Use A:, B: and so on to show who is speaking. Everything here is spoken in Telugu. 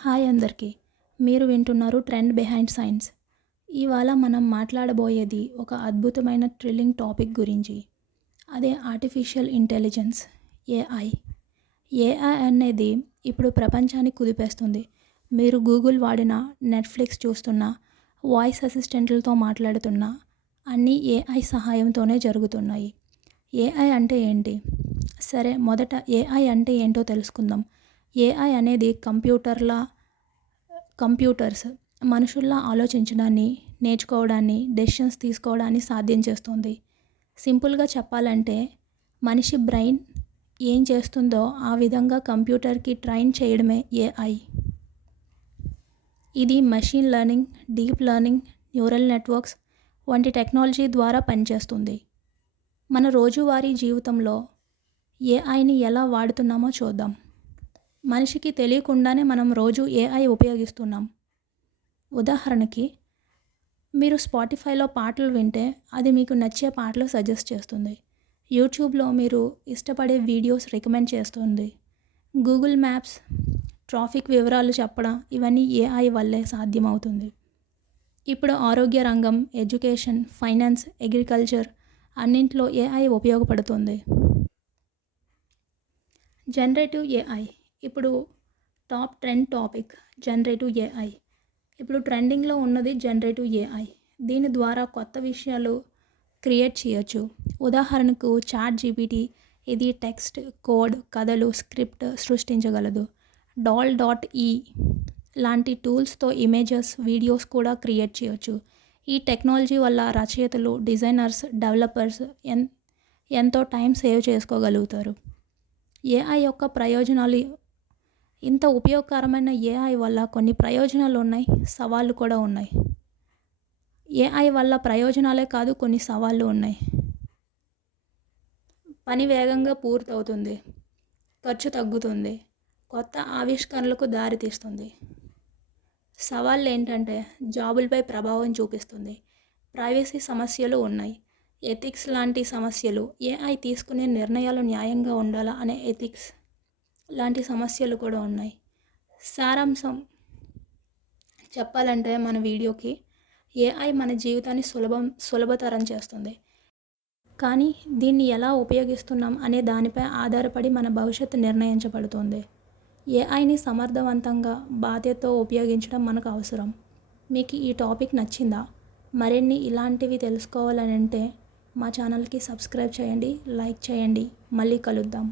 A: హాయ్ అందరికీ. మీరు వింటున్నారు ట్రెండ్ బిహైండ్ సైన్స్. ఇవాళ మనం మాట్లాడబోయేది ఒక అద్భుతమైన థ్రిల్లింగ్ టాపిక్ గురించి. అదే ఆర్టిఫిషియల్ ఇంటెలిజెన్స్ ఏఐ. ఏఐ అనేది ఇప్పుడు ప్రపంచాన్ని కుదిపేస్తుంది. మీరు గూగుల్ వాడిన నెట్ఫ్లిక్స్ చూస్తున్న వాయిస్ అసిస్టెంట్లతో మాట్లాడుతున్న అన్నీ ఏఐ సహాయంతోనే జరుగుతున్నాయి. ఏఐ అంటే ఏంటి? సరే మొదట ఏఐ అంటే ఏంటో తెలుసుకుందాం. ఏఐ అనేది కంప్యూటర్ల కంప్యూటర్స్ మనుషుల్లా ఆలోచించడాన్ని నేర్చుకోవడాన్ని డెసిషన్స్ తీసుకోవడాన్ని సాధ్యం చేస్తుంది. సింపుల్గా చెప్పాలంటే మనిషి బ్రెయిన్ ఏం చేస్తుందో ఆ విధంగా కంప్యూటర్కి ట్రైన్ చేయడమే ఏఐ ఇది machine learning deep learning neural networks వంటి టెక్నాలజీ ద్వారా పనిచేస్తుంది. మన రోజువారీ జీవితంలో ఏఐని ఎలా వాడుతున్నామో చూద్దాం. మనిషికి తెలియకుండానే మనం రోజు ఏఐ ఉపయోగిస్తున్నాం. ఉదాహరణకి మీరు స్పాటిఫైలో పాటలు వింటే అది మీకు నచ్చే పాటలు సజెస్ట్ చేస్తుంది. యూట్యూబ్లో మీరు ఇష్టపడే వీడియోస్ రికమెండ్ చేస్తుంది. గూగుల్ మ్యాప్స్ ట్రాఫిక్ వివరాలు చెప్పడం ఇవన్నీ ఏఐ వల్లే సాధ్యమవుతుంది. ఇప్పుడు ఆరోగ్య రంగం ఎడ్యుకేషన్ ఫైనాన్స్ అగ్రికల్చర్ అన్నింటిలో ఏఐ ఉపయోగపడుతుంది. జనరేటివ్ ఏఐ ఇప్పుడు top trend topic generative AI ఇప్పుడు ట్రెండింగ్లో ఉన్నది జనరేటివ్ ఏఐ దీని ద్వారా కొత్త విషయాలు క్రియేట్ చేయొచ్చు. ఉదాహరణకు చాట్ జీపీటీ ఇది టెక్స్ట్ కోడ్ కథలు స్క్రిప్ట్ సృష్టించగలదు. డాల్ డాట్ ఈ లాంటి టూల్స్తో ఇమేజెస్ వీడియోస్ కూడా క్రియేట్ చేయొచ్చు. ఈ టెక్నాలజీ వల్ల రచయితలు డిజైనర్స్ డెవలపర్స్ ఎన్ ఎంతో టైం సేవ్ చేసుకోగలుగుతారు. ఏఐ యొక్క ప్రయోజనాలు ఇంత ఉపయోగకరమైన ఏఐ వల్ల కొన్ని ప్రయోజనాలు ఉన్నాయి సవాళ్ళు కూడా ఉన్నాయి. ఏఐ వల్ల ప్రయోజనాలే కాదు కొన్ని సవాళ్ళు ఉన్నాయి. పని వేగంగా పూర్తవుతుంది ఖర్చు తగ్గుతుంది కొత్త ఆవిష్కరణలకు దారితీస్తుంది సవాళ్ళు ఏంటంటే జాబులపై ప్రభావం చూపిస్తుంది ప్రైవసీ సమస్యలు ఉన్నాయి. ఎథిక్స్ లాంటి సమస్యలు ఏఐ తీసుకునే నిర్ణయాలు న్యాయంగా ఉండాలా అనే ఎథిక్స్. లాంటి సమస్యలు కూడా ఉన్నాయి. సారాంశం చెప్పాలంటే మన వీడియోకి ఏఐ మన జీవితాన్ని సులభం సులభతరం చేస్తుంది. కానీ దీన్ని ఎలా ఉపయోగిస్తున్నాం అనే దానిపై ఆధారపడి మన భవిష్యత్తు నిర్ణయించబడుతుంది. ఏఐని సమర్థవంతంగా బాధ్యతతో ఉపయోగించడం మనకు అవసరం. మీకు ఈ టాపిక్ నచ్చిందా? మరిన్ని ఇలాంటివి తెలుసుకోవాలని అంటే మా ఛానల్కి సబ్స్క్రైబ్ చేయండి లైక్ చేయండి. మళ్ళీ కలుద్దాం.